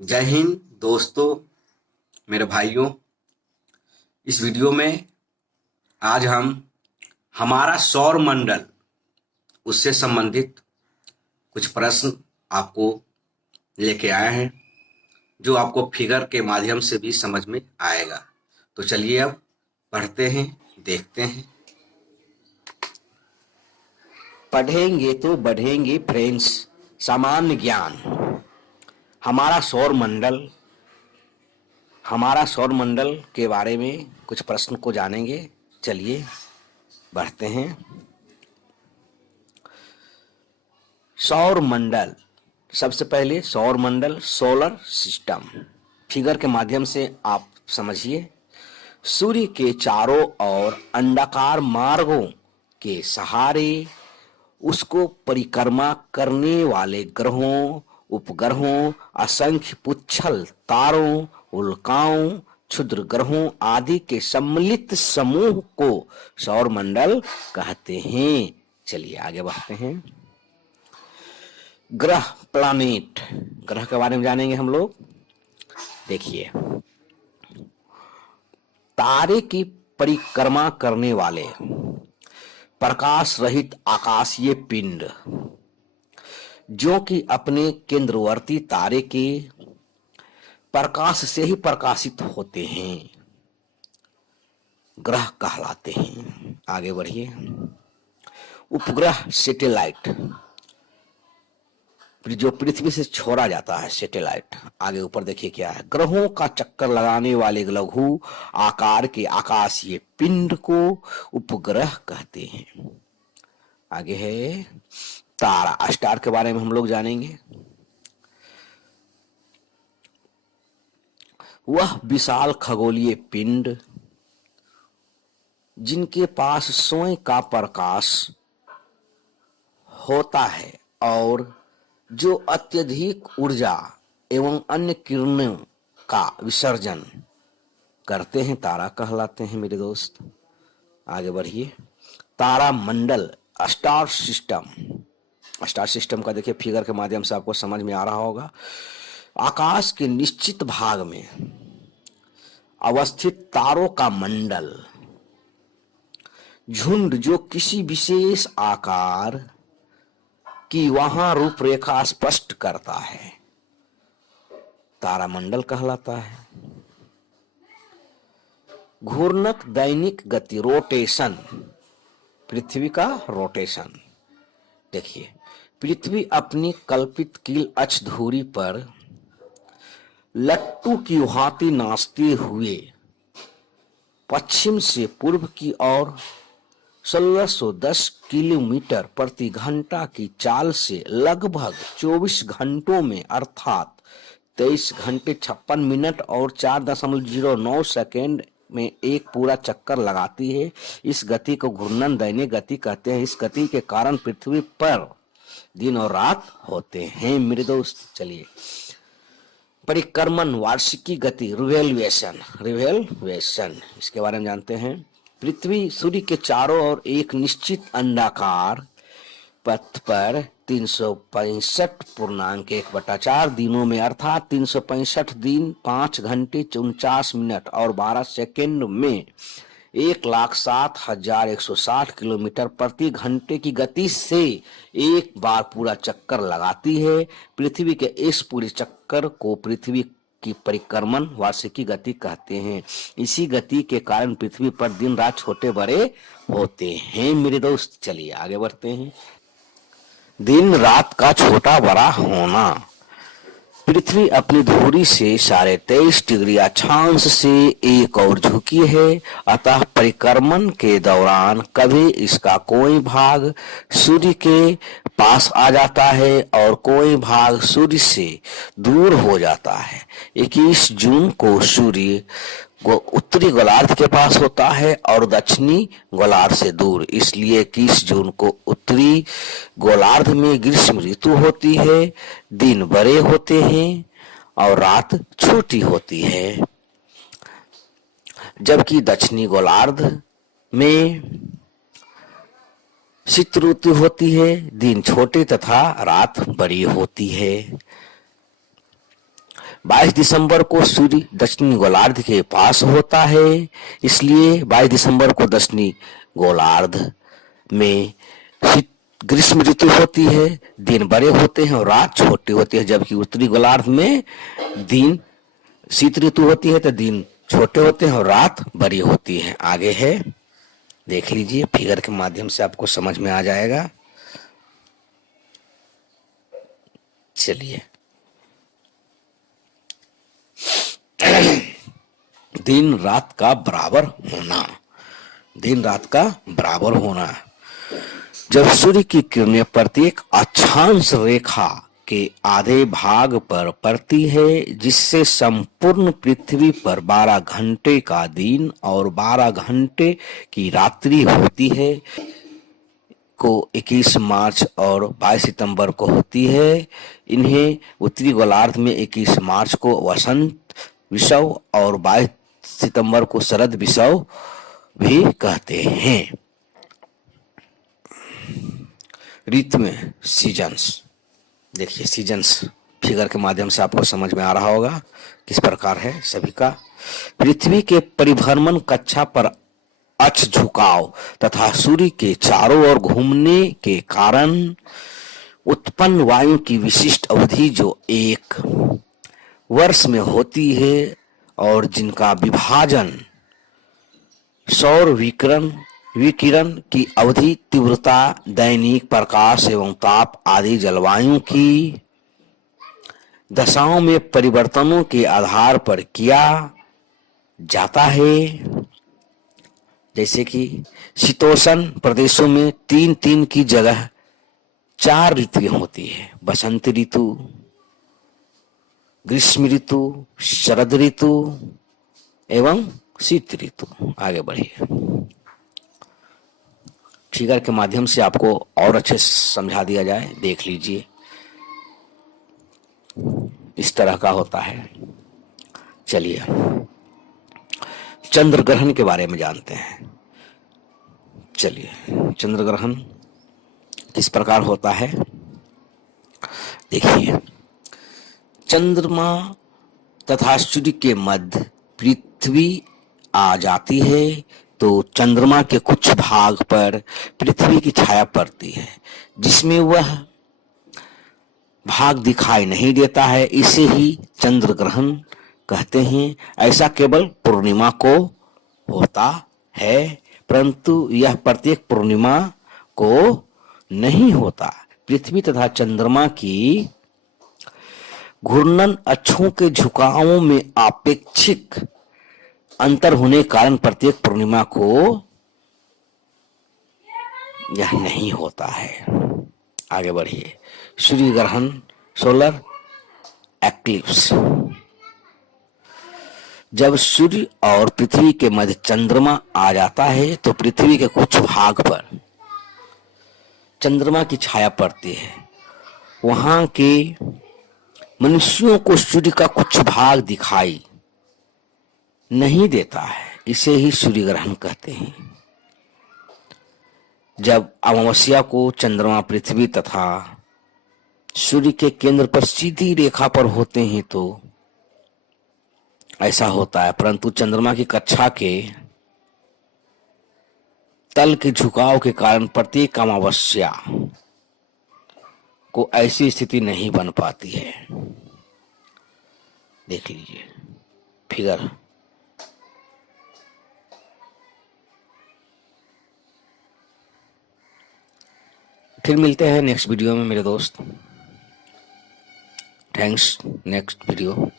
जय हिंद दोस्तों, मेरे भाइयों। इस वीडियो में आज हम हमारा सौर मंडल उससे संबंधित कुछ प्रश्न आपको लेके आए हैं, जो आपको फिगर के माध्यम से भी समझ में आएगा। तो चलिए अब पढ़ते हैं, देखते हैं। पढ़ेंगे तो बढ़ेंगे फ्रेंड्स सामान्य ज्ञान। हमारा सौर मंडल के बारे में कुछ प्रश्न को जानेंगे। चलिए बढ़ते हैं। सौर मंडल, सबसे पहले सौर मंडल सोलर सिस्टम फिगर के माध्यम से आप समझिए। सूर्य के चारों ओर अंडाकार मार्गों के सहारे उसको परिक्रमा करने वाले ग्रहों, उपग्रहों, असंख्य पुच्छल तारों, उल्काओं, क्षुद्र ग्रहों आदि के सम्मिलित समूह को सौर मंडल कहते हैं। चलिए आगे बढ़ते हैं। ग्रह, प्लैनेट, ग्रह के बारे में जानेंगे हम लोग। देखिए, तारे की परिक्रमा करने वाले प्रकाश रहित आकाशीय पिंड जो कि अपने केंद्रवर्ती तारे के प्रकाश से ही प्रकाशित होते हैं, ग्रह कहलाते हैं। आगे बढ़िए। उपग्रह, सैटेलाइट, जो पृथ्वी से छोड़ा जाता है, सैटेलाइट। आगे ऊपर देखिए क्या है। ग्रहों का चक्कर लगाने वाले लघु आकार के आकाशीय पिंड को उपग्रह कहते हैं। आगे है तारा, स्टार के बारे में हम लोग जानेंगे। वह विशाल खगोलीय पिंड जिनके पास स्वयं का प्रकाश होता है और जो अत्यधिक ऊर्जा एवं अन्य किरणों का विसर्जन करते हैं, तारा कहलाते हैं मेरे दोस्त। आगे बढ़िए। तारा मंडल, स्टार सिस्टम। स्टार सिस्टम का देखिए फिगर के माध्यम से आपको समझ में आ रहा होगा। आकाश के निश्चित भाग में अवस्थित तारों का मंडल, झुंड जो किसी विशेष आकार की वहां रूपरेखा स्पष्ट करता है, तारामंडल कहलाता है। घूर्णक, दैनिक गति, रोटेशन, पृथ्वी का रोटेशन। देखिए, पृथ्वी अपनी कल्पित कील अक्ष धुरी पर लट्टू की भांति नाचते हुए पश्चिम से पूर्व की ओर 1610 किलोमीटर प्रति घंटा की चाल से लगभग 24 घंटों में अर्थात 23 घंटे 56 मिनट और 4.09 सेकेंड में एक पूरा चक्कर लगाती है। इस गति को घूर्णन दैनिक गति कहते हैं। इस गति के कारण पृथ्वी पर दिन और रात होते हैं मेरे दोस्त। चलिए, परिक्रमण, वार्षिकी गति, रिवोल्यूशन, इसके बारे में जानते हैं। पृथ्वी सूर्य के चारों ओर एक निश्चित अंडाकार पथ पर 365.1/4 दिनों में अर्थात 365 दिन 5 घंटे 49 मिनट और 12 सेकेंड में 1,07,160 किलोमीटर प्रति घंटे की गति से एक बार पूरा चक्कर लगाती है। पृथ्वी के इस पूरे चक्कर को पृथ्वी की परिक्रमण वार्षिकी गति कहते हैं। इसी गति के कारण पृथ्वी पर दिन रात छोटे बड़े होते हैं मेरे दोस्त। चलिए आगे बढ़ते हैं। दिन रात का छोटा बड़ा होना। पृथ्वी अपनी धुरी से 23.5 डिग्री अक्षांश से एक और झुकी है, अतः परिक्रमण के दौरान कभी इसका कोई भाग सूर्य के पास आ जाता है और कोई भाग सूर्य से दूर हो जाता है। 21 जून को सूर्य उत्तरी गोलार्ध के पास होता है और दक्षिणी गोलार्ध से दूर, इसलिए 21 जून को उत्तरी गोलार्ध में ग्रीष्म ऋतु होती है। दिन बड़े होते हैं और रात छोटी होती है, जबकि दक्षिणी गोलार्ध में शीत ऋतु होती है। दिन छोटे तथा रात बड़ी होती है। 22 दिसंबर को सूर्य दक्षिणी गोलार्ध के पास होता है, इसलिए 22 दिसंबर को दक्षिणी गोलार्ध में ग्रीष्म ऋतु होती है। दिन बड़े होते हैं और रात छोटी होती है, जबकि उत्तरी गोलार्ध में दिन शीत ऋतु होती है तो दिन छोटे होते हैं और रात बड़ी होती है। आगे है, देख लीजिए, फिगर के माध्यम से आपको समझ में आ जाएगा। चलिए, दिन रात का बराबर होना, दिन रात का बराबर होना। जब सूर्य की किरणें प्रत्येक अक्षांश रेखा के आधे भाग पर पड़ती है, जिससे संपूर्ण पृथ्वी पर 12 घंटे का दिन और 12 घंटे की रात्रि होती है, को 21 मार्च और 22 सितंबर को होती है। इन्हें उत्तरी गोलार्ध में 21 मार्च को वसंत विषुव और 22 सितंबर को शरद विषुव भी कहते हैं। ऋतु में सीजन्स, देखिए सीजन्स फिगर के माध्यम से आपको समझ में आ रहा होगा किस प्रकार है सभी का। पृथ्वी के परिभ्रमण कक्षा पर अक्ष झुकाव तथा सूर्य के चारों ओर घूमने के कारण उत्पन्न वायु की विशिष्ट अवधि जो एक वर्ष में होती है और जिनका विभाजन सौर विकिरण की अवधि, तीव्रता, दैनिक प्रकाश एवं ताप आदि जलवायु की दशाओं में परिवर्तनों के आधार पर किया जाता है। जैसे कि शीतोष्ण प्रदेशों में 3 की जगह 4 ऋतुएं होती है, बसंत ऋतु, ग्रीष्म ऋतु, शरद ऋतु एवं शीत ऋतु। आगे बढ़िए, फिगर के माध्यम से आपको और अच्छे से समझा दिया जाए, देख लीजिए। इस तरह का होता है। चलिए चंद्र ग्रहण के बारे में जानते हैं। चलिए, चंद्र ग्रहण किस प्रकार होता है देखिए। चंद्रमा तथा सूर्य के मध्य पृथ्वी आ जाती है तो चंद्रमा के कुछ भाग पर पृथ्वी की छाया पड़ती है, जिसमें वह भाग दिखाई नहीं देता है, इसे ही चंद्र ग्रहण कहते हैं। ऐसा केवल पूर्णिमा को होता है, परंतु यह प्रत्येक पूर्णिमा को नहीं होता। पृथ्वी तथा चंद्रमा की घूर्णन अक्षों के झुकावों में आपेक्षिक अंतर होने के कारण प्रत्येक पूर्णिमा को यह नहीं होता है। आगे बढ़िए, सूर्य ग्रहण, सोलर एक्लिप्स। जब सूर्य और पृथ्वी के मध्य चंद्रमा आ जाता है तो पृथ्वी के कुछ भाग पर चंद्रमा की छाया पड़ती है। वहां के मनुष्यों को सूर्य का कुछ भाग दिखाई नहीं देता है, इसे ही सूर्य ग्रहण कहते हैं। जब अमावस्या को चंद्रमा पृथ्वी तथा सूर्य के केंद्र पर सीधी रेखा पर होते हैं तो ऐसा होता है, परंतु चंद्रमा की कक्षा के तल के झुकाव के कारण प्रत्येक अमावस्या को ऐसी स्थिति नहीं बन पाती है। देख लीजिए फिगर। फिर मिलते हैं नेक्स्ट वीडियो में मेरे दोस्त। थैंक्स। Next video.